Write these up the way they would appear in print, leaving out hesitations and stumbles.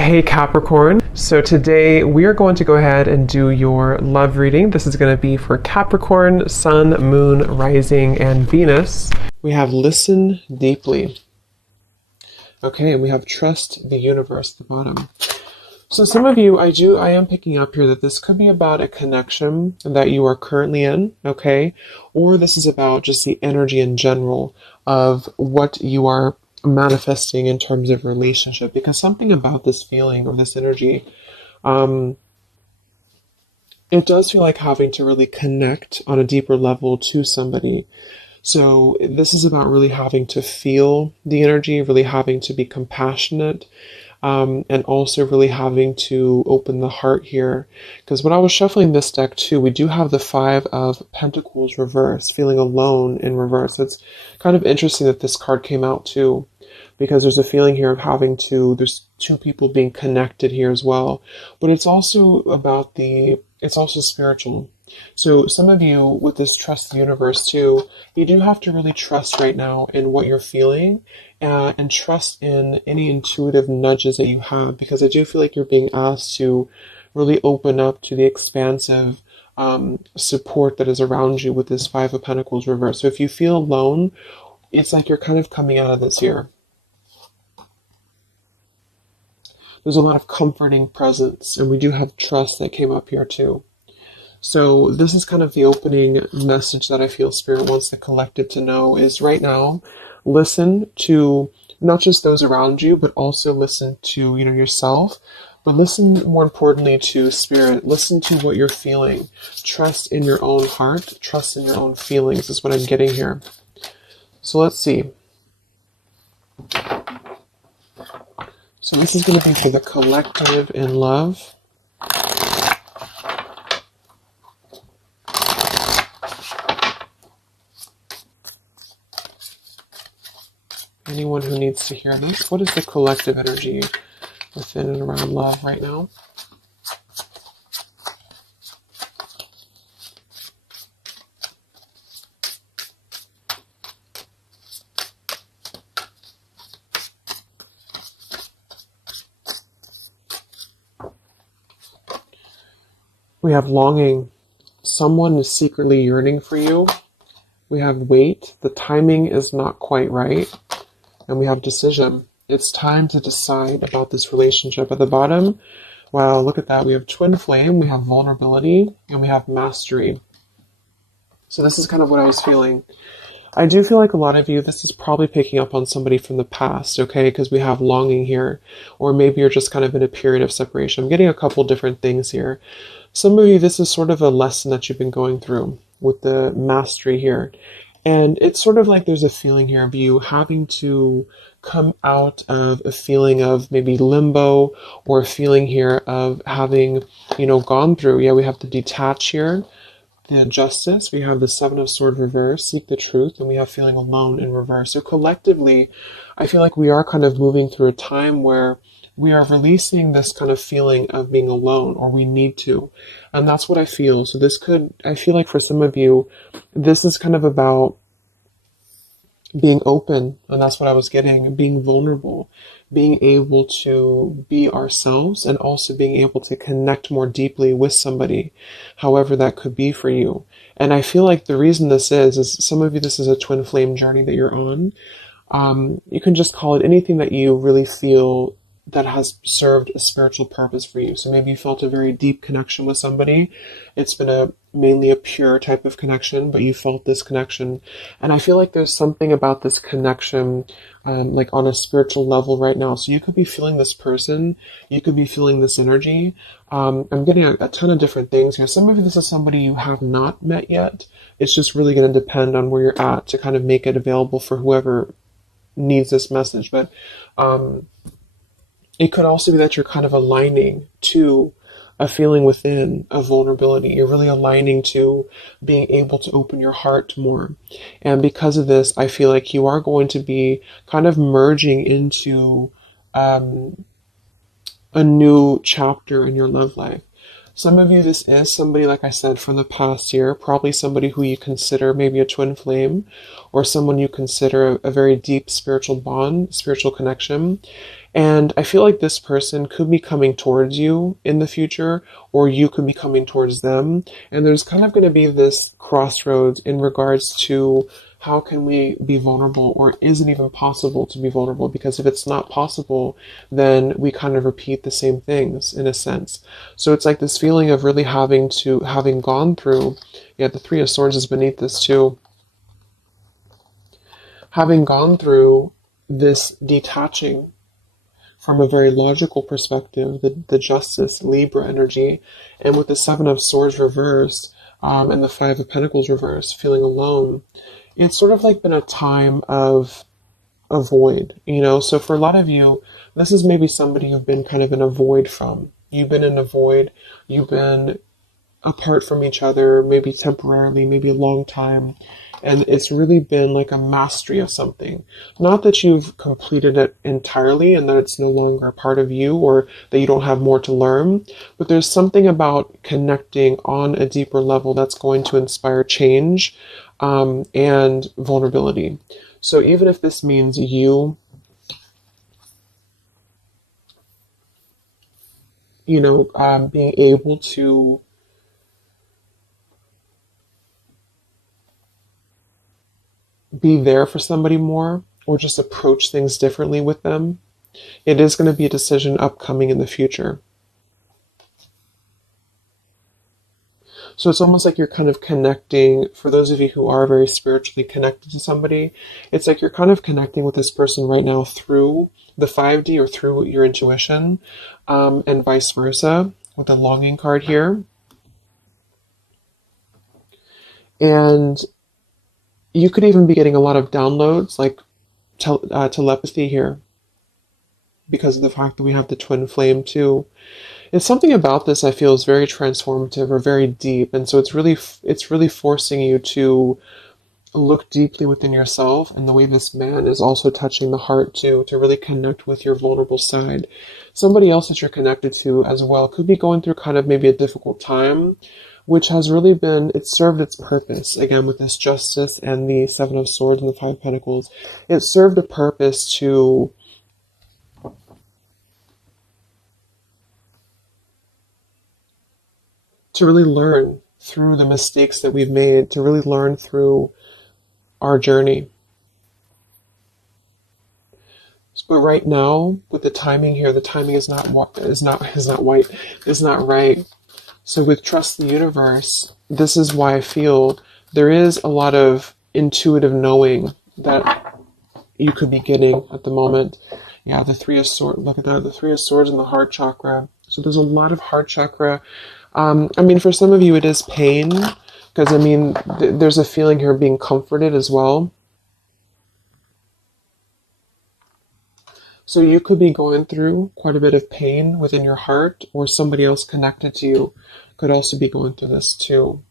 Hey Capricorn, so today we are going to go ahead and do your love reading. This is going to be for Capricorn, Sun, Moon, Rising, and Venus. We have listen deeply. Okay, and we have trust the universe at the bottom. So some of you, I am picking up here that this could be about a connection that you are currently in, okay? Or this is about just the energy in general of what you are manifesting in terms of relationship, because something about this feeling or this energy, it does feel like having to really connect on a deeper level to somebody. So this is about really having to feel the energy, really having to be compassionate, and also really having to open the heart here. Because when I was shuffling this deck too, we do have the Five of Pentacles reversed, feeling alone in reverse. It's kind of interesting that this card came out too, because there's a feeling here of having to, there's two people being connected here as well. But it's also about it's also spiritual. So some of you with this trust the universe too, you do have to really trust right now in what you're feeling, and trust in any intuitive nudges that you have, because I do feel like you're being asked to really open up to the expansive support that is around you with this Five of Pentacles reverse. So if you feel alone, it's like you're kind of coming out of this here. There's a lot of comforting presence, and we do have trust that came up here too. So this is kind of the opening message that I feel Spirit wants the collective to know is right now, listen to not just those around you, but also listen to, yourself, but listen more importantly to Spirit. Listen to what you're feeling. Trust in your own heart. Trust in your own feelings is what I'm getting here. So let's see. So this is going to be for the collective in love. Anyone who needs to hear this, what is the collective energy within and around love right now? We have longing. Someone is secretly yearning for you. We have wait. The timing is not quite right. And we have decision. It's time to decide about this relationship. At the bottom, wow, look at that. We have twin flame, we have vulnerability, and we have mastery. So this is kind of what I was feeling. I do feel like a lot of you, this is probably picking up on somebody from the past, okay? Because we have longing here. Or maybe you're just kind of in a period of separation. I'm getting a couple different things here. Some of you, this is sort of a lesson that you've been going through with the mastery here. And it's sort of like there's a feeling here of you having to come out of a feeling of maybe limbo, or a feeling here of having, gone through. Yeah, we have the detach here, the justice. We have the Seven of Swords reverse, seek the truth, and we have feeling alone in reverse. So collectively, I feel like we are kind of moving through a time where we are releasing this kind of feeling of being alone, or we need to. And that's what I feel. So I feel like for some of you, this is kind of about being open. And that's what I was getting, being vulnerable, being able to be ourselves, and also being able to connect more deeply with somebody, however that could be for you. And I feel like the reason this is some of you, this is a twin flame journey that you're on. You can just call it anything that you really feel that has served a spiritual purpose for you. So maybe you felt a very deep connection with somebody. It's been mainly a pure type of connection, but you felt this connection. And I feel like there's something about this connection, like on a spiritual level right now. So you could be feeling this person, you could be feeling this energy. I'm getting a ton of different things here. Some of you, this is somebody you have not met yet. It's just really going to depend on where you're at to kind of make it available for whoever needs this message. But, it could also be that you're kind of aligning to a feeling within of vulnerability. You're really aligning to being able to open your heart more. And because of this, I feel like you are going to be kind of merging into a new chapter in your love life. Some of you, this is somebody, like I said, from the past year, probably somebody who you consider maybe a twin flame, or someone you consider a very deep spiritual bond, spiritual connection. And I feel like this person could be coming towards you in the future, or you could be coming towards them. And there's kind of going to be this crossroads in regards to how can we be vulnerable, or is it even possible to be vulnerable? Because if it's not possible, then we kind of repeat the same things in a sense. So it's like this feeling of really having gone through, yeah, the Three of Swords is beneath this too. Having gone through this detaching from a very logical perspective, the Justice, Libra energy, and with the Seven of Swords reversed, and the Five of Pentacles reversed, feeling alone, it's sort of like been a time of a void, you know? So for a lot of you, this is maybe somebody you've been kind of in a void from. You've been in a void, you've been apart from each other, maybe temporarily, maybe a long time. And it's really been like a mastery of something. Not that you've completed it entirely and that it's no longer a part of you or that you don't have more to learn, but there's something about connecting on a deeper level that's going to inspire change and vulnerability. So even if this means you, being able to be there for somebody more, or just approach things differently with them, it is going to be a decision upcoming in the future. So it's almost like you're kind of connecting, for those of you who are very spiritually connected to somebody, it's like you're kind of connecting with this person right now through the 5D or through your intuition, and vice versa with the longing card here. And you could even be getting a lot of downloads, like telepathy here, because of the fact that we have the twin flame too. It's something about this I feel is very transformative or very deep, and so it's really forcing you to look deeply within yourself, and the way this man is also touching the heart too, to really connect with your vulnerable side. Somebody else that you're connected to as well could be going through kind of maybe a difficult time, which has really been, it served its purpose, again, with this Justice and the Seven of Swords and the Five of Pentacles. It served a purpose to really learn through the mistakes that we've made, to really learn through our journey. But right now, with the timing here, the timing is not right. So with Trust the Universe, this is why I feel there is a lot of intuitive knowing that you could be getting at the moment. Yeah, the Three of Swords, look at that, the Three of Swords and the heart chakra. So there's a lot of heart chakra. For some of you it is pain, because there's a feeling here of being comforted as well. So you could be going through quite a bit of pain within your heart, or somebody else connected to you could also be going through this too.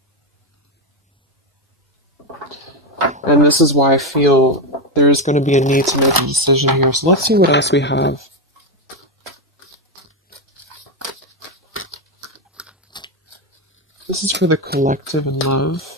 And this is why I feel there's going to be a need to make a decision here. So let's see what else we have. This is for the collective and love.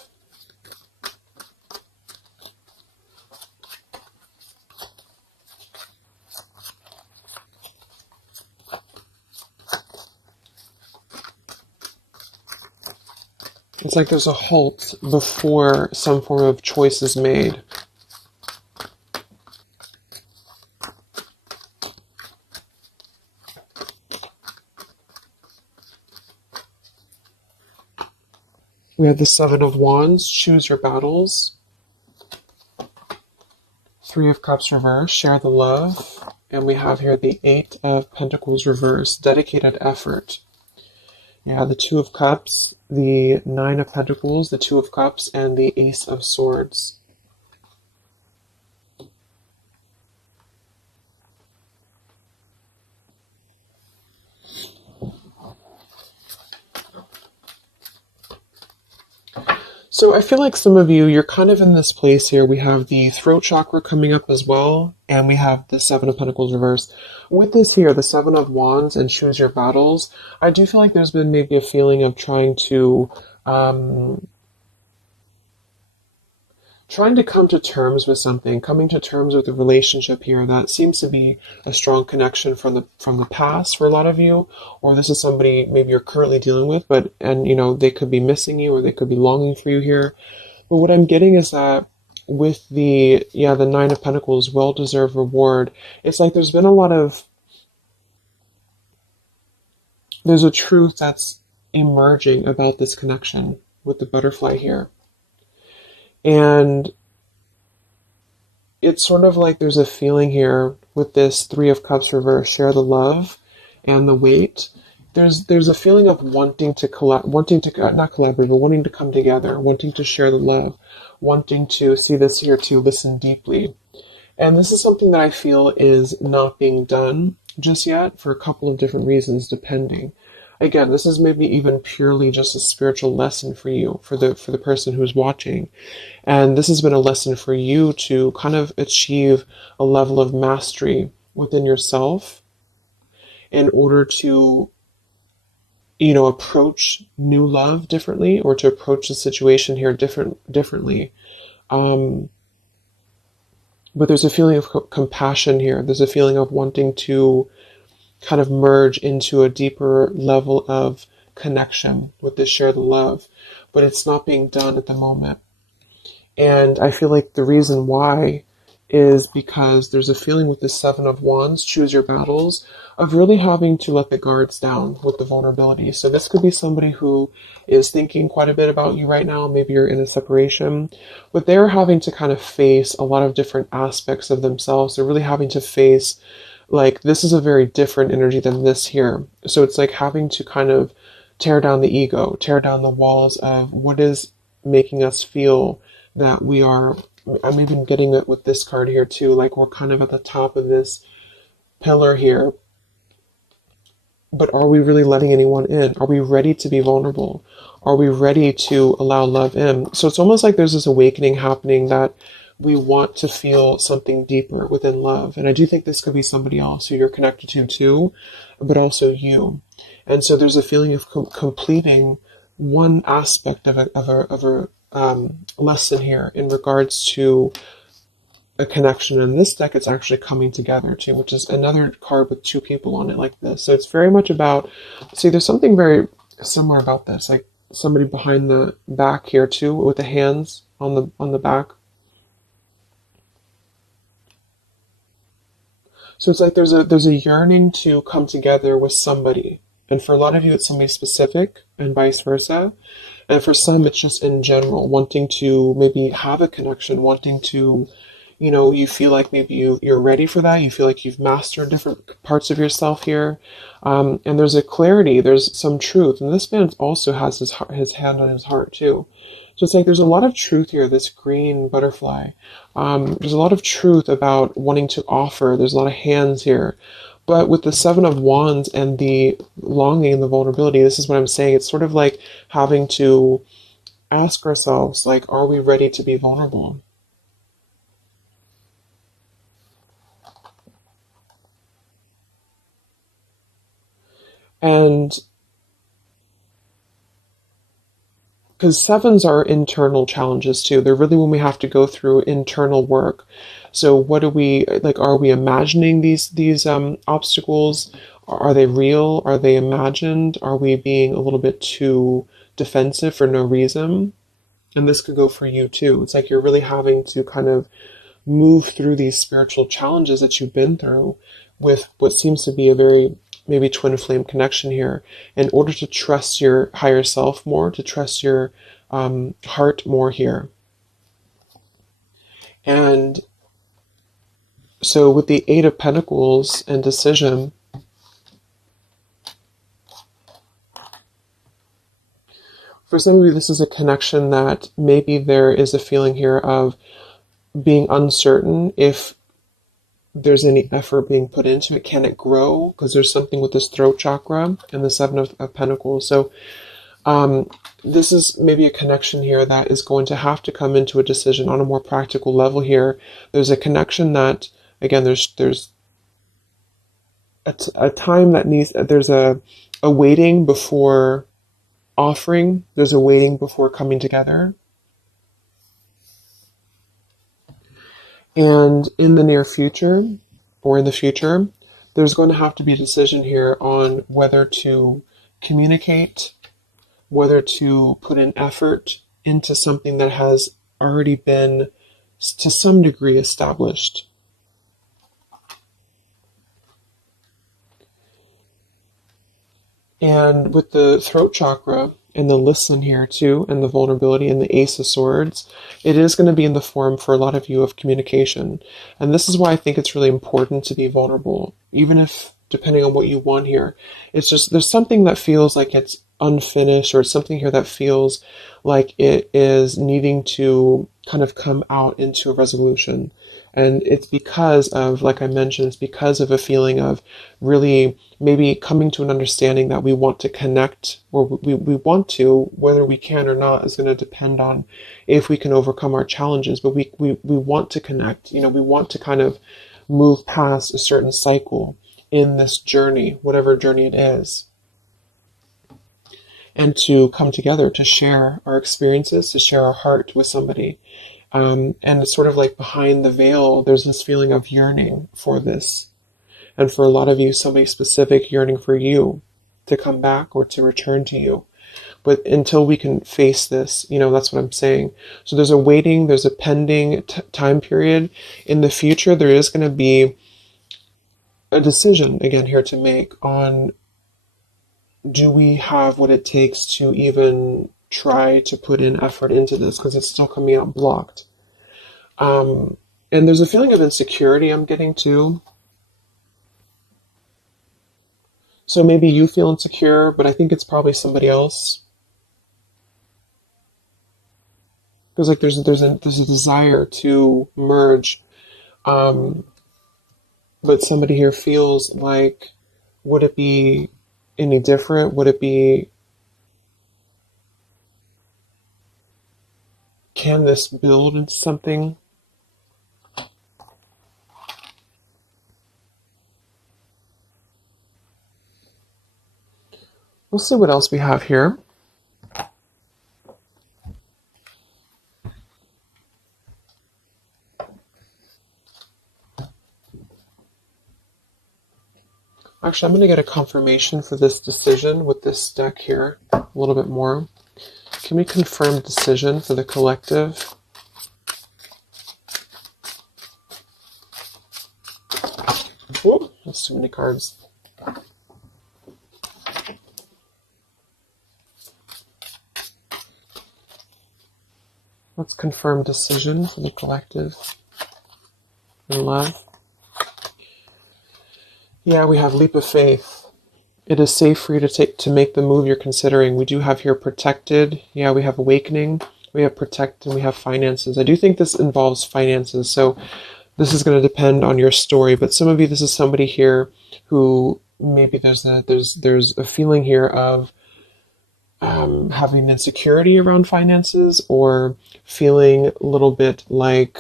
It's like there's a halt before some form of choice is made. We have the Seven of Wands, choose your battles. Three of Cups reversed, share the love. And we have here the Eight of Pentacles reversed, dedicated effort. Yeah, the Two of Cups, the Nine of Pentacles, the Two of Cups, and the Ace of Swords. So I feel like some of you, you're kind of in this place here. We have the throat chakra coming up as well, and we have the Seven of Pentacles reversed. With this here, the Seven of Wands and choose your battles, I do feel like there's been maybe a feeling of trying to trying to come to terms with something, coming to terms with a relationship here that seems to be a strong connection from the past for a lot of you, or this is somebody maybe you're currently dealing with, and they could be missing you or they could be longing for you here. But what I'm getting is that with the Nine of Pentacles, well-deserved reward, it's like there's a truth that's emerging about this connection with the butterfly here. And it's sort of like there's a feeling here with this Three of Cups reverse, share the love and the weight. There's a feeling of wanting to not collaborate, but wanting to come together, wanting to share the love, wanting to see this here, to listen deeply. And this is something that I feel is not being done just yet for a couple of different reasons, depending. Again, this is maybe even purely just a spiritual lesson for you, for the person who's watching. And this has been a lesson for you to kind of achieve a level of mastery within yourself in order to, approach new love differently, or to approach the situation here differently. But there's a feeling of compassion here. There's a feeling of wanting to kind of merge into a deeper level of connection with this share the love, but it's not being done at the moment. And I feel like the reason why is because there's a feeling with the Seven of Wands, choose your battles, of really having to let the guards down with the vulnerability. So this could be somebody who is thinking quite a bit about you right now. Maybe you're in a separation, but they're having to kind of face a lot of different aspects of themselves. They're really having to face, like, this is a very different energy than this here. So it's like having to kind of tear down the ego, tear down the walls of what is making us feel that we are. I'm even getting it with this card here too, like we're kind of at the top of this pillar here. But are we really letting anyone in? Are we ready to be vulnerable? Are we ready to allow love in? So it's almost like there's this awakening happening that we want to feel something deeper within love. And I do think this could be somebody else who you're connected to too, but also you. And so there's a feeling of completing one aspect of a lesson here in regards to a connection. In this deck, it's actually coming together too, which is another card with two people on it like this. So it's very much about, see, there's something very similar about this, like somebody behind the back here too, with the hands on the back. So it's like there's a yearning to come together with somebody. And for a lot of you, it's somebody specific, and vice versa. And for some, it's just in general, wanting to maybe have a connection, wanting to, you feel like maybe you're ready for that. You feel like you've mastered different parts of yourself here. And there's a clarity, there's some truth. And this man also has his hand on his heart too. So it's like there's a lot of truth here, this green butterfly. There's a lot of truth about wanting to offer. There's a lot of hands here. But with the Seven of Wands and the longing and the vulnerability, this is what I'm saying. It's sort of like having to ask ourselves, like, are we ready to be vulnerable? And because sevens are internal challenges too. They're really when we have to go through internal work. So what do we, like, are we imagining these obstacles? Are they real? Are they imagined? Are we being a little bit too defensive for no reason? And this could go for you too. It's like you're really having to kind of move through these spiritual challenges that you've been through with what seems to be a very maybe twin flame connection here, in order to trust your higher self more, to trust your heart more here. And so with the Eight of Pentacles and decision, for some of you, this is a connection that maybe there is a feeling here of being uncertain if there's any effort being put into it. Can it grow? Because there's something with this throat chakra and the Seven of Pentacles. So this is maybe a connection here that is going to have to come into a decision on a more practical level here. There's a connection that, again, there's a time that needs, there's a waiting before offering. There's a waiting before coming together. And in the near future, or in the future, there's going to have to be a decision here on whether to communicate, whether to put an effort into something that has already been to some degree established. And with the throat chakra and the listen here too, and the vulnerability and the Ace of Swords, it is going to be in the form for a lot of you of communication. And this is why I think it's really important to be vulnerable, even if, depending on what you want here, it's just, there's something that feels like it's unfinished, or something here that feels like it is needing to kind of come out into a resolution. And it's because of, like I mentioned, it's because of a feeling of really maybe coming to an understanding that we want to connect, or we want to, whether we can or not is going to depend on if we can overcome our challenges. But we want to connect, we want to kind of move past a certain cycle in this journey, whatever journey it is, and to come together to share our experiences, to share our heart with somebody. And it's sort of like behind the veil, there's this feeling of yearning for this. And for a lot of you, somebody specific yearning for you to come back or to return to you. But until we can face this, that's what I'm saying. So there's a waiting, there's a pending time period. In the future, there is going to be a decision, again, here to make on, do we have what it takes to even try to put in effort into this, because it's still coming out blocked. And there's a feeling of insecurity I'm getting too. So maybe you feel insecure, but I think it's probably somebody else. Because like there's a desire to merge, but somebody here feels like, would it be any different? Would it be, can this build into something? We'll see what else we have here. Actually, I'm going to get a confirmation for this decision with this deck here a little bit more. Can we confirm decision for the collective? Whoa, that's too many cards. Let's confirm decision for the collective in love. Yeah, we have leap of faith. It is safe for you to make the move you're considering. We do have here protected. Yeah, we have awakening. We have protect, and we have finances. I do think this involves finances. So this is going to depend on your story. But some of you, this is somebody here who maybe there's a feeling here of having insecurity around finances, or feeling a little bit like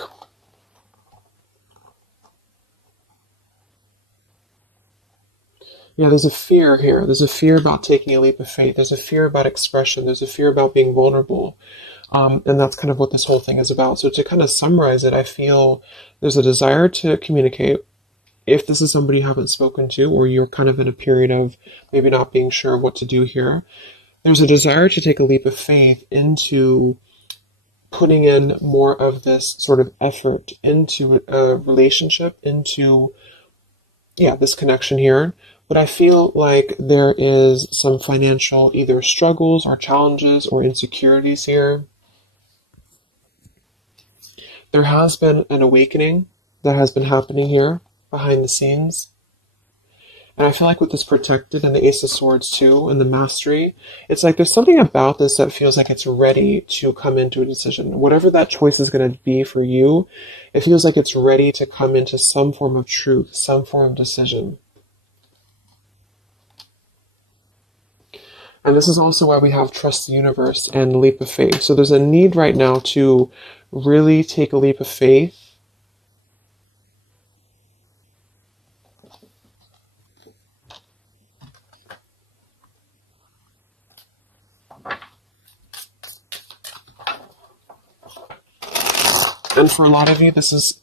there's a fear here. There's a fear about taking a leap of faith. There's a fear about expression. There's a fear about being vulnerable. And that's kind of what this whole thing is about. So to kind of summarize it, I feel there's a desire to communicate. If this is somebody you haven't spoken to, or you're kind of in a period of maybe not being sure what to do here, there's a desire to take a leap of faith into putting in more of this sort of effort into a relationship, into, this connection here. But I feel like there is some financial either struggles or challenges or insecurities here. There has been an awakening that has been happening here behind the scenes. And I feel like with this protected and the Ace of Swords too, and the mastery, it's like there's something about this that feels like it's ready to come into a decision. Whatever that choice is going to be for you, it feels like it's ready to come into some form of truth, some form of decision. And this is also why we have trust the universe and leap of faith. So there's a need right now to really take a leap of faith. And for a lot of you, this is,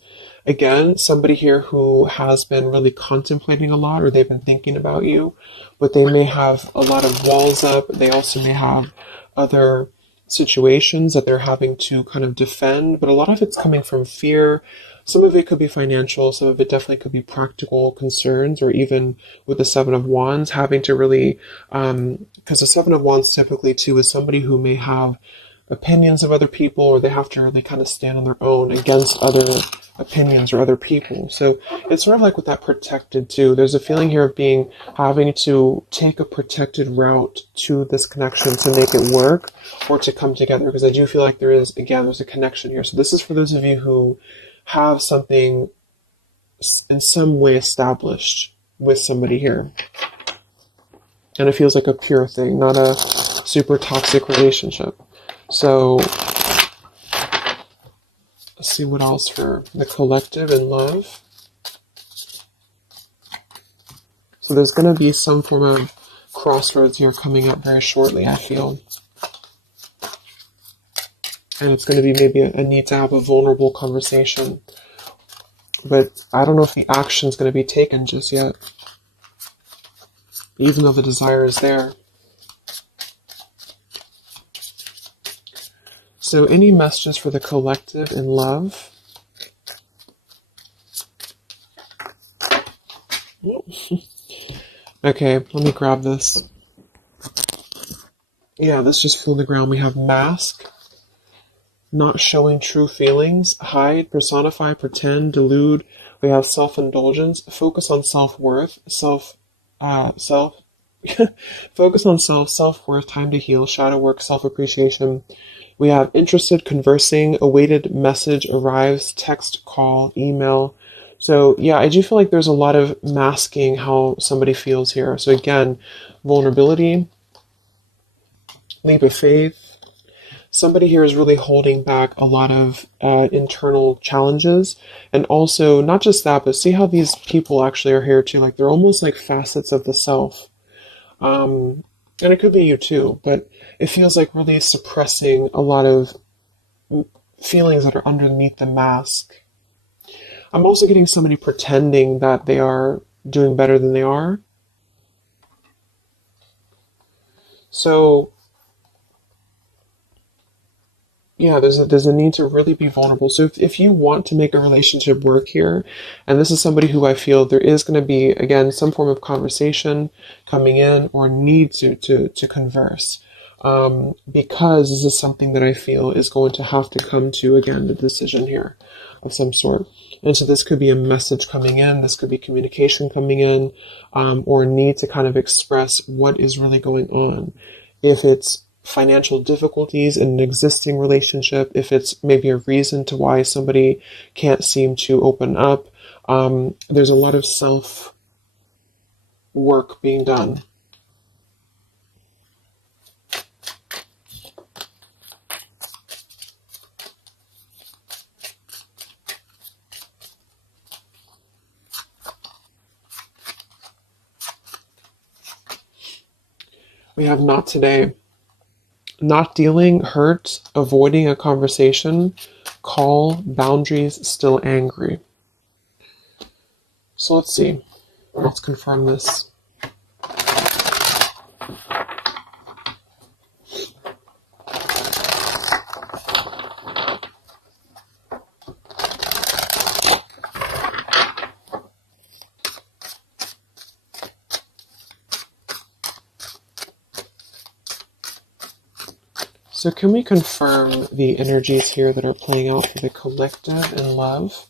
again, somebody here who has been really contemplating a lot, or they've been thinking about you, but they may have a lot of walls up. They also may have other situations that they're having to kind of defend, but a lot of it's coming from fear. Some of it could be financial, some of it definitely could be practical concerns, or even with the Seven of Wands, having to really, because the Seven of Wands typically too is somebody who may have opinions of other people, or they have to really kind of stand on their own against other opinions or other people. So it's sort of like with that protected too. There's a feeling here of having to take a protected route to this connection to make it work or to come together, because I do feel like there's a connection here. So this is for those of you who have something in some way established with somebody here. And it feels like a pure thing, not a super toxic relationship. So let's see what else for the collective and love. So there's going to be some form of crossroads here coming up very shortly, I feel. And it's going to be maybe a need to have a vulnerable conversation. But I don't know if the action is going to be taken just yet, even though the desire is there. So any messages for the collective in love? Okay, let me grab this. Yeah, this just flew to the ground. We have mask, not showing true feelings, hide, personify, pretend, delude. We have self-indulgence, focus on self-worth, focus on self-worth, time to heal, shadow work, self-appreciation. We have interested, conversing, awaited message arrives, text, call, email. So yeah, I do feel like there's a lot of masking how somebody feels here. So again, vulnerability, leap of faith. Somebody here is really holding back a lot of internal challenges. And also, not just that, but see how these people actually are here too. Like they're almost like facets of the self. And it could be you too, but it feels like really suppressing a lot of feelings that are underneath the mask. I'm also getting somebody pretending that they are doing better than they are. So yeah, there's a need to really be vulnerable. So if you want to make a relationship work here, and this is somebody who I feel there is going to be, again, some form of conversation coming in or need to converse. Because this is something that I feel is going to have to come to, again, the decision here of some sort. And so this could be a message coming in, this could be communication coming in, or a need to kind of express what is really going on. If it's financial difficulties in an existing relationship, if it's maybe a reason to why somebody can't seem to open up, there's a lot of self work being done. We have not today. Not dealing, hurt, avoiding a conversation, call, boundaries, still angry. So let's see. Let's confirm this. So can we confirm the energies here that are playing out for the collective in love?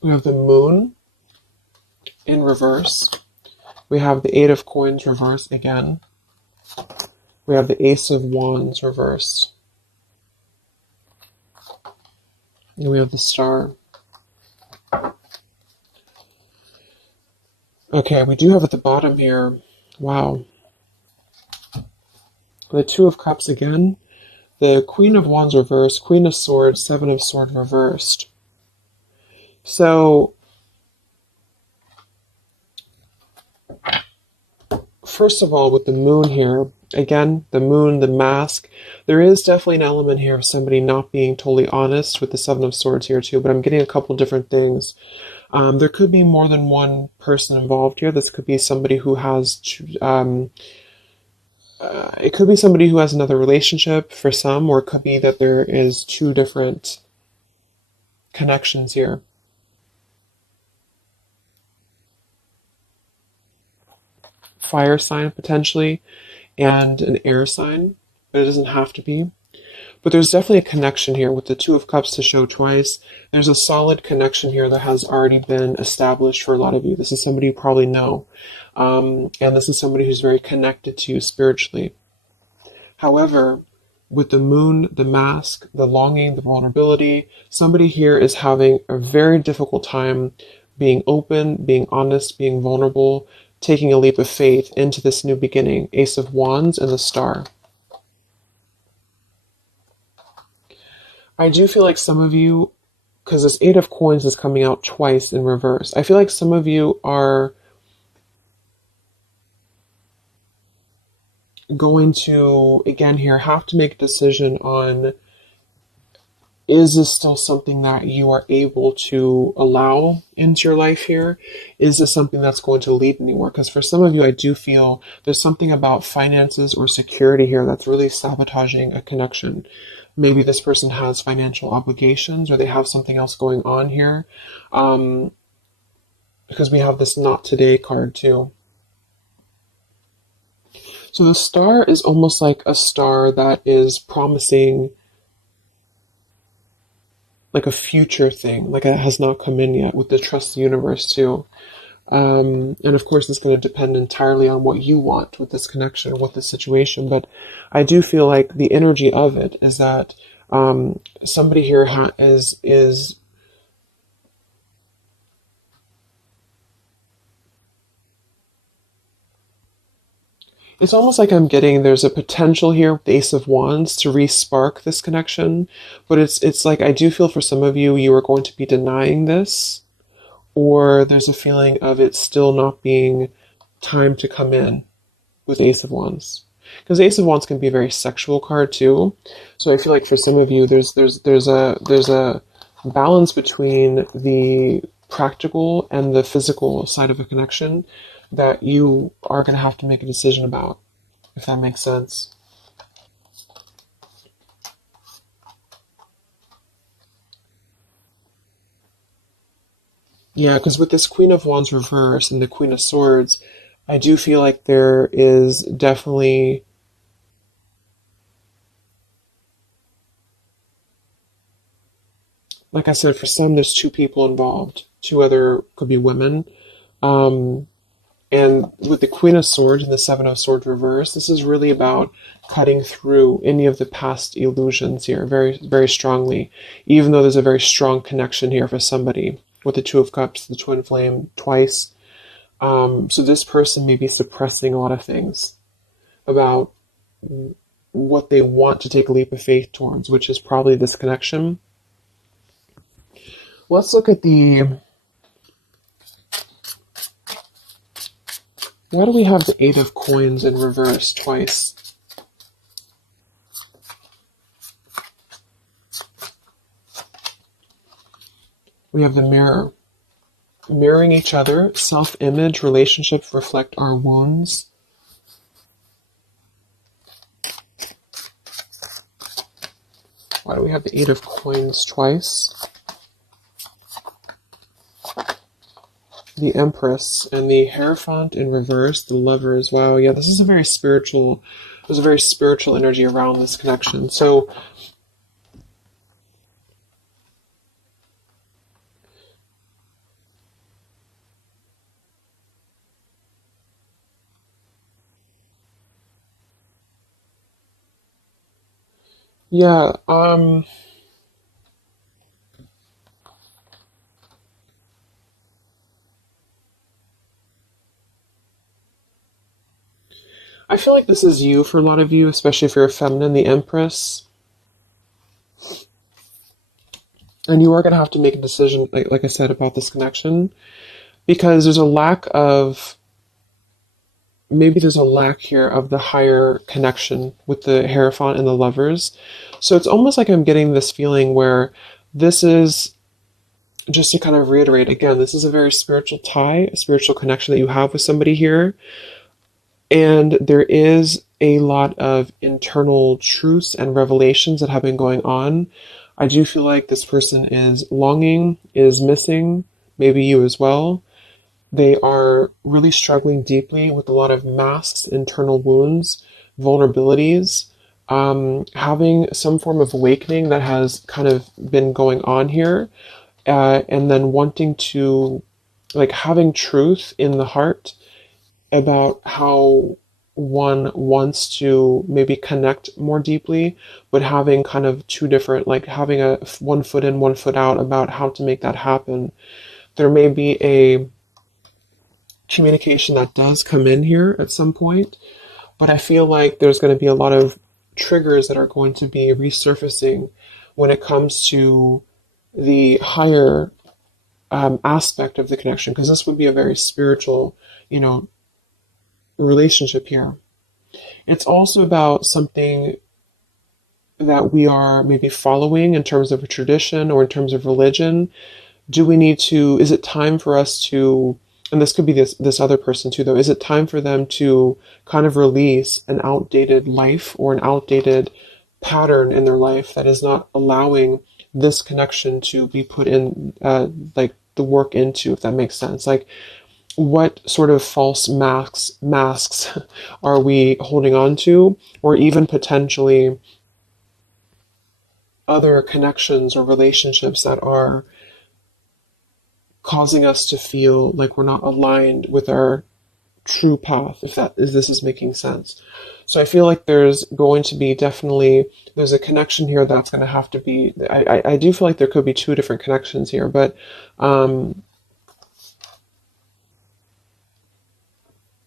We have the moon in reverse. We have the Eight of Coins reversed again. We have the Ace of Wands reversed. And we have the Star. Okay, we do have at the bottom here, wow, the Two of Cups again. The Queen of Wands reversed, Queen of Swords, Seven of Swords reversed. So, first of all, with the moon here, again, the moon, the mask, there is definitely an element here of somebody not being totally honest with the Seven of Swords here too, but I'm getting a couple different things. There could be more than one person involved here. This could be somebody who has, it could be somebody who has another relationship for some, or it could be that there is two different connections here. Fire sign potentially, and an air sign, but it doesn't have to be. But there's definitely a connection here with the Two of Cups to show twice. There's a solid connection here that has already been established for a lot of you. This is somebody you probably know. And this is somebody who's very connected to you spiritually. However, with the moon, the mask, the longing, the vulnerability, somebody here is having a very difficult time being open, being honest, being vulnerable, taking a leap of faith into this new beginning. Ace of Wands and the Star. I do feel like some of you, because this Eight of Coins is coming out twice in reverse, I feel like some of you are going to, again here, have to make a decision on, is this still something that you are able to allow into your life here? Is this something that's going to lead anywhere? Because for some of you, I do feel there's something about finances or security here that's really sabotaging a connection. Maybe this person has financial obligations, or they have something else going on here. Because we have this Not Today card too. So the Star is almost like a star that is promising like a future thing, like it has not come in yet, with the Trust the Universe too. And of course, it's going to depend entirely on what you want with this connection or with this situation. But I do feel like the energy of it is that somebody here is it's almost like I'm getting there's a potential here with the Ace of Wands to re-spark this connection. But it's like I do feel for some of you, you are going to be denying this, or there's a feeling of it still not being time to come in with Ace of Wands. Because Ace of Wands can be a very sexual card too. So I feel like for some of you, there's a balance between the practical and the physical side of a connection that you are going to have to make a decision about, if that makes sense. Yeah, because with this Queen of Wands reverse and the Queen of Swords, I do feel like there is definitely like I said, for some, there's two people involved. Two other could be women. And with the Queen of Swords and the Seven of Swords reverse, this is really about cutting through any of the past illusions here very, very strongly, even though there's a very strong connection here for somebody with the Two of Cups, the Twin Flame twice. So this person may be suppressing a lot of things about what they want to take a leap of faith towards, which is probably this connection. Let's look at why do we have the Eight of Coins in reverse twice? We have the Mirror. Mirroring each other, self-image, relationships reflect our wounds. Why do we have the Eight of Coins twice? The Empress and the Hierophant in reverse, the Lovers. Wow, yeah, this is a very spiritual, there's a very spiritual energy around this connection. So, yeah, I feel like this is you for a lot of you, especially if you're a feminine, the Empress. And you are going to have to make a decision, like I said, about this connection, because there's a lack of, maybe there's a lack here of the higher connection with the Hierophant and the Lovers. So it's almost like I'm getting this feeling where this is, just to kind of reiterate again, this is a very spiritual tie, a spiritual connection that you have with somebody here. And there is a lot of internal truths and revelations that have been going on. I do feel like this person is longing, is missing, maybe you as well. They are really struggling deeply with a lot of masks, internal wounds, vulnerabilities, having some form of awakening that has kind of been going on here, and then wanting to, like, having truth in the heart about how one wants to maybe connect more deeply, but having kind of two different, like having a one foot in, one foot out about how to make that happen. There may be a communication that does come in here at some point, but I feel like there's going to be a lot of triggers that are going to be resurfacing when it comes to the higher aspect of the connection, because this would be a very spiritual, relationship here. It's also about something that we are maybe following in terms of a tradition or in terms of religion. Do we need to, is it time for us to, and this could be this other person too though, is it time for them to kind of release an outdated life or an outdated pattern in their life that is not allowing this connection to be put in, like the work into, if that makes sense? Like, what sort of false masks are we holding on to, or even potentially other connections or relationships that are causing us to feel like we're not aligned with our true path, if this is making sense. So I feel like there's going to be there's a connection here that's going to have to be, I do feel like there could be two different connections here, but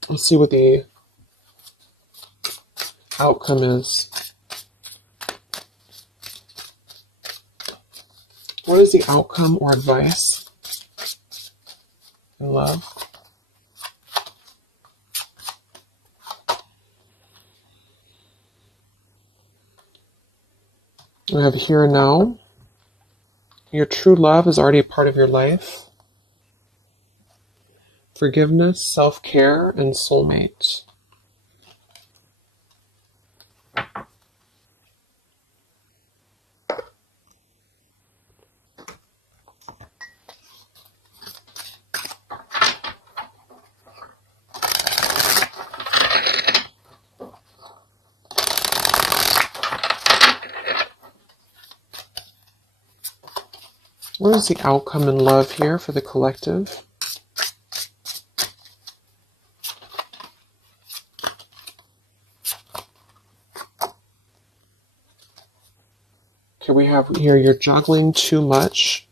let's see what the outcome is. What is the outcome or advice in love? We have here and now. Your true love is already a part of your life. Forgiveness, self-care, and soulmate. What is the outcome in love here for the collective? Okay, we have here, you're juggling too much.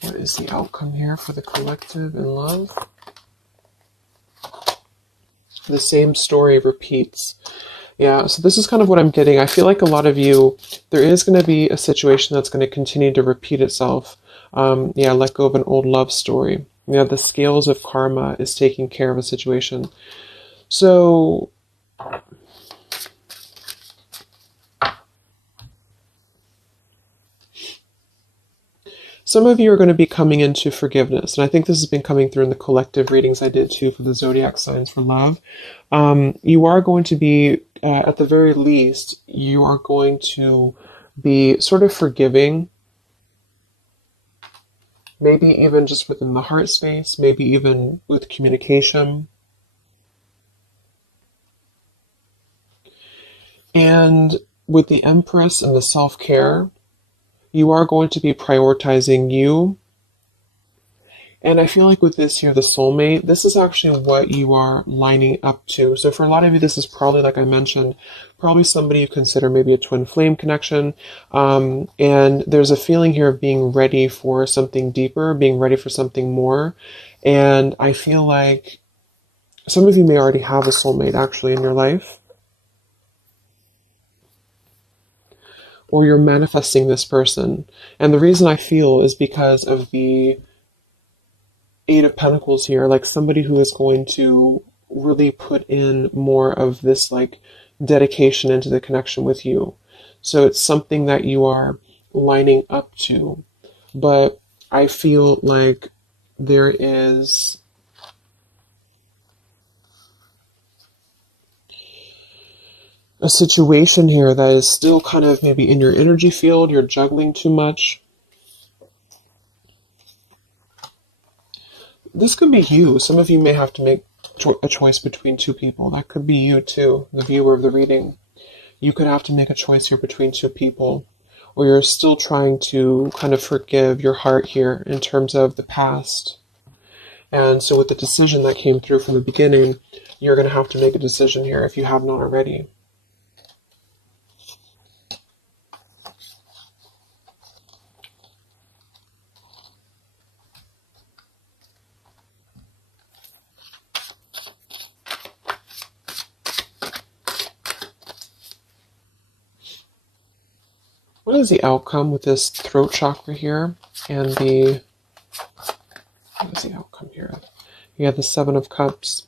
What is the outcome here for the collective in love? The same story repeats. Yeah, so this is kind of what I'm getting. I feel like a lot of you, there is going to be a situation that's going to continue to repeat itself. Let go of an old love story. Yeah, the scales of karma is taking care of a situation. So some of you are going to be coming into forgiveness, and I think this has been coming through in the collective readings I did too for the zodiac signs for love. You are going to be, at the very least, you are going to be sort of forgiving, maybe even just within the heart space, maybe even with communication. And with the Empress and the self-care, you are going to be prioritizing you. And I feel like with this here, the soulmate, this is actually what you are lining up to. So for a lot of you, this is probably, like I mentioned, probably somebody you consider maybe a twin flame connection. And there's a feeling here of being ready for something deeper, being ready for something more. And I feel like some of you may already have a soulmate actually in your life. or you're manifesting this person. And the reason I feel is because of the Eight of Pentacles here, like somebody who is going to really put in more of this like dedication into the connection with you. So it's something that you are lining up to. But I feel like there is a situation here that is still kind of maybe in your energy field, you're juggling too much. This could be you. Some of you may have to make a choice between two people. That could be you too, the viewer of the reading. You could have to make a choice here between two people, or you're still trying to kind of forgive your heart here in terms of the past. And so with the decision that came through from the beginning, you're going to have to make a decision here if you have not already. What is the outcome with this throat chakra here and what is the outcome here? You have the Seven of Cups.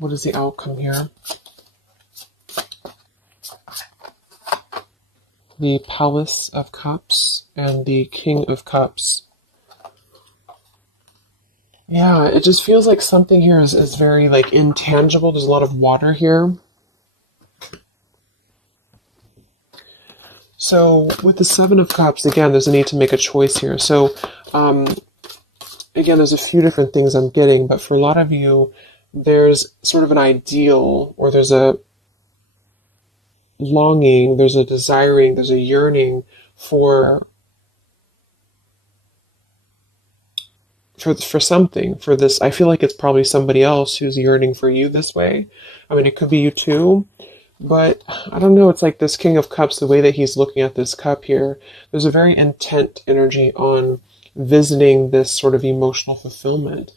What is the outcome here? The Palace of Cups and the King of Cups. Yeah, it just feels like something here is very like intangible. There's a lot of water here. So with the Seven of Cups, again, there's a need to make a choice here. So again, there's a few different things I'm getting, but for a lot of you, there's sort of an ideal, or there's a longing, there's a desiring, there's a yearning for something, for this. I feel like it's probably somebody else who's yearning for you this way. I mean, it could be you too, but I don't know. It's like this King of Cups, the way that he's looking at this cup here, there's a very intent energy on visiting this sort of emotional fulfillment,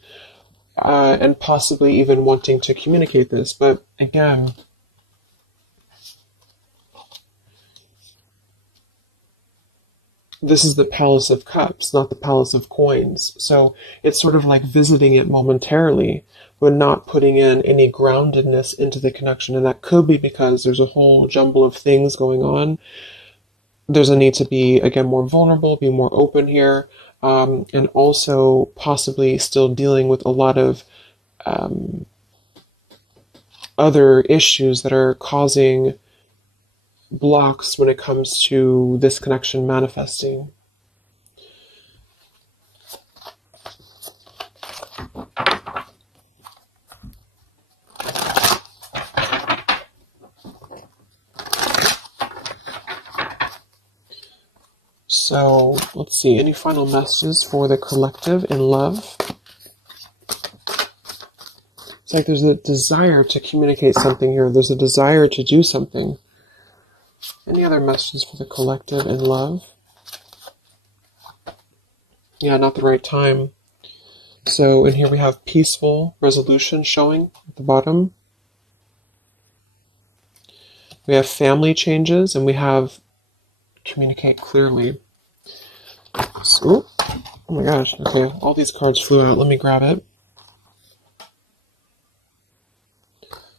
and possibly even wanting to communicate this. But again, this is the Palace of Cups, not the Palace of Coins. So it's sort of like visiting it momentarily, but not putting in any groundedness into the connection. And that could be because there's a whole jumble of things going on. There's a need to be, again, more vulnerable, be more open here, and also possibly still dealing with a lot of other issues that are causing blocks when it comes to this connection manifesting. So let's see, any final messages for the collective in love? It's like there's a desire to communicate something here. There's a desire to do something. Any other messages for the collective in love? Yeah, not the right time. So in here we have peaceful resolution showing at the bottom. We have family changes, and we have communicate clearly. So, oh my gosh, okay, all these cards flew out. Let me grab it.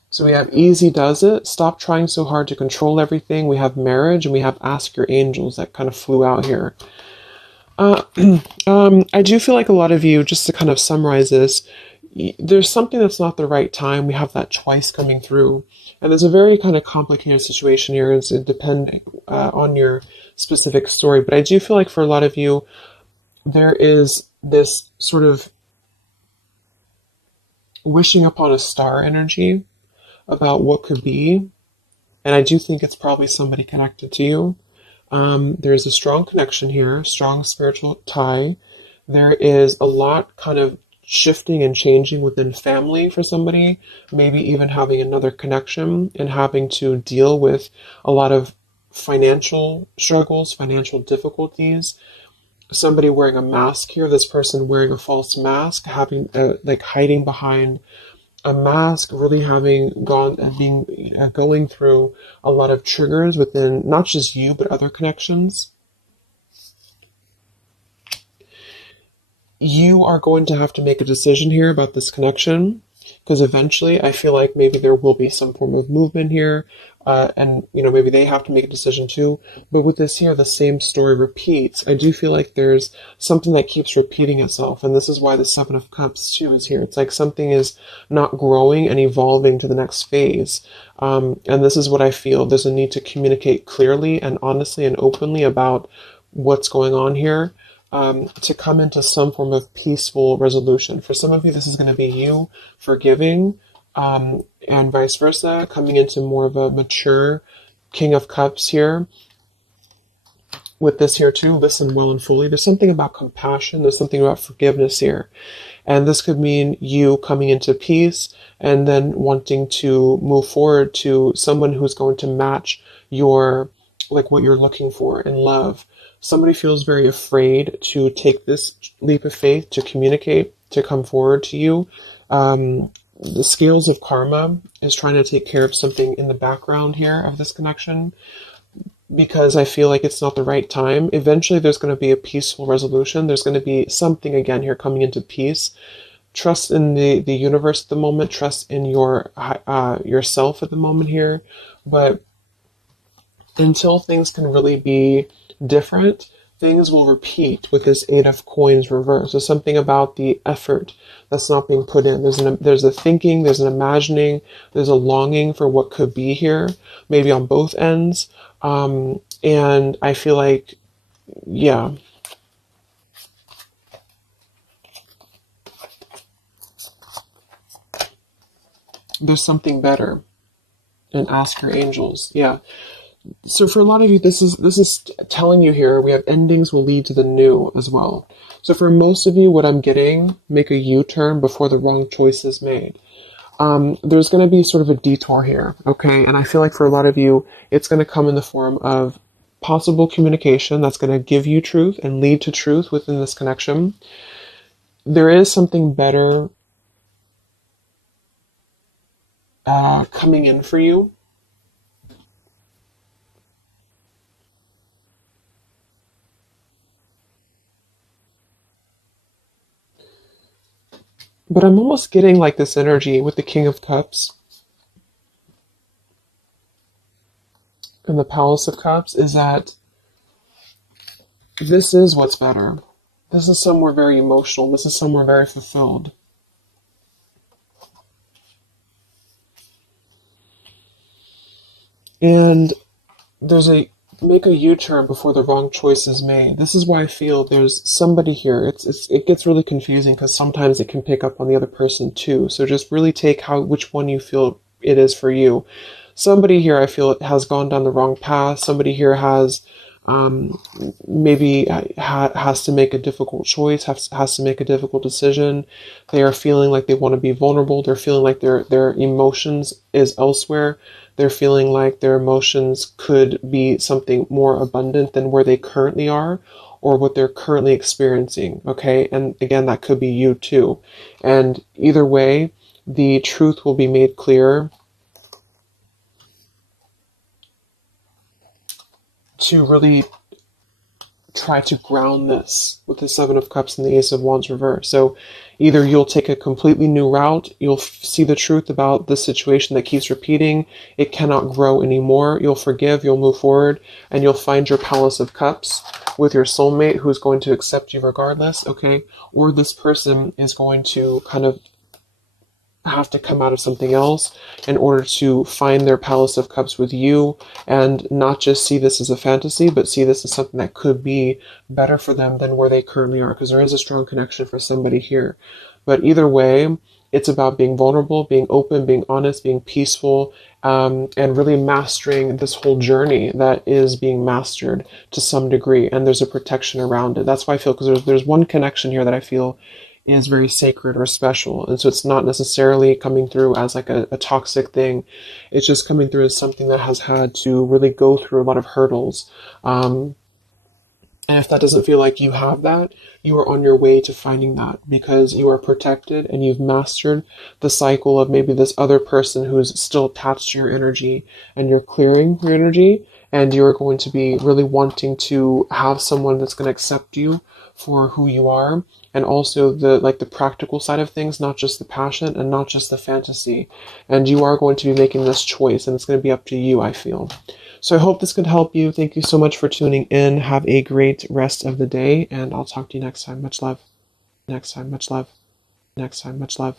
So we have easy does it, stop trying so hard to control everything. We have marriage, and we have ask your angels that kind of flew out here. I do feel like a lot of you, just to kind of summarize this, there's something that's not the right time. We have that twice coming through. And there's a very kind of complicated situation here. It's depending on your specific story. But I do feel like for a lot of you, there is this sort of wishing upon a star energy about what could be. And I do think it's probably somebody connected to you. There's a strong connection here, strong spiritual tie. There is a lot kind of shifting and changing within family for somebody, maybe even having another connection and having to deal with a lot of financial struggles, financial difficulties. Somebody wearing a mask here, this person wearing a false mask, having like hiding behind a mask, really having going through a lot of triggers within not just you, but other connections. You are going to have to make a decision here about this connection, because eventually I feel like maybe there will be some form of movement here, and maybe they have to make a decision too. But with this here, the same story repeats. I do feel like there's something that keeps repeating itself, and this is why the Seven of Cups too is here. It's like something is not growing and evolving to the next phase. And this is what I feel. There's a need to communicate clearly and honestly and openly about what's going on here, to come into some form of peaceful resolution. For some of you, this is going to be you forgiving, and vice versa, coming into more of a mature King of Cups here. With this here too, listen well and fully. There's something about compassion. There's something about forgiveness here. And this could mean you coming into peace and then wanting to move forward to someone who's going to match what you're looking for in love. Somebody feels very afraid to take this leap of faith, to communicate, to come forward to you. The scales of karma is trying to take care of something in the background here of this connection, because I feel like it's not the right time. Eventually there's going to be a peaceful resolution. There's going to be something again here coming into peace. Trust in the universe at the moment. Trust in yourself at the moment here. But until things can really be different, things will repeat with this Eight of Coins reverse. There's something about the effort that's not being put in. There's a thinking, there's an imagining, there's a longing for what could be here, maybe on both ends. And I feel like, yeah, there's something better. And ask your angels. Yeah. So for a lot of you, this is telling you here, we have endings will lead to the new as well. So for most of you, what I'm getting, make a U-turn before the wrong choice is made. There's going to be sort of a detour here, okay? And I feel like for a lot of you, it's going to come in the form of possible communication that's going to give you truth and lead to truth within this connection. There is something better coming in for you. But I'm almost getting like this energy with the King of Cups and the Palace of Cups is that this is what's better. This is somewhere very emotional. This is somewhere very fulfilled. And there's make a U-turn before the wrong choice is made. This is why I feel there's somebody here. It gets really confusing because sometimes it can pick up on the other person too. So just really take which one you feel it is for you. Somebody here I feel has gone down the wrong path. Somebody here has maybe has to make a difficult choice, has to make a difficult decision. They are feeling like they want to be vulnerable. They're feeling like their emotions is elsewhere. They're feeling like their emotions could be something more abundant than where they currently are or what they're currently experiencing, okay? And again, that could be you too. And either way, the truth will be made clear to really try to ground this with the Seven of Cups and the Ace of Wands reverse. So either you'll take a completely new route, you'll see the truth about the situation that keeps repeating, it cannot grow anymore, you'll forgive, you'll move forward, and you'll find your Palace of Cups with your soulmate who's going to accept you regardless, okay? Or this person is going to kind of have to come out of something else in order to find their Palace of Cups with you and not just see this as a fantasy, but see this as something that could be better for them than where they currently are, because there is a strong connection for somebody here. But either way, it's about being vulnerable, being open, being honest, being peaceful, and really mastering this whole journey that is being mastered to some degree, and there's a protection around it. That's why I feel, because there's one connection here that I feel is very sacred or special. And so it's not necessarily coming through as like a toxic thing. It's just coming through as something that has had to really go through a lot of hurdles. And if that doesn't feel like you have that, you are on your way to finding that, because you are protected and you've mastered the cycle of maybe this other person who's still attached to your energy, and you're clearing your energy, and you're going to be really wanting to have someone that's going to accept you for who you are, and also the practical side of things, not just the passion and not just the fantasy. And you are going to be making this choice, and it's going to be up to you, I feel. So I hope this could help you. Thank you so much for tuning in. Have a great rest of the day, and I'll talk to you next time. Much love. Next time, much love. Next time, much love.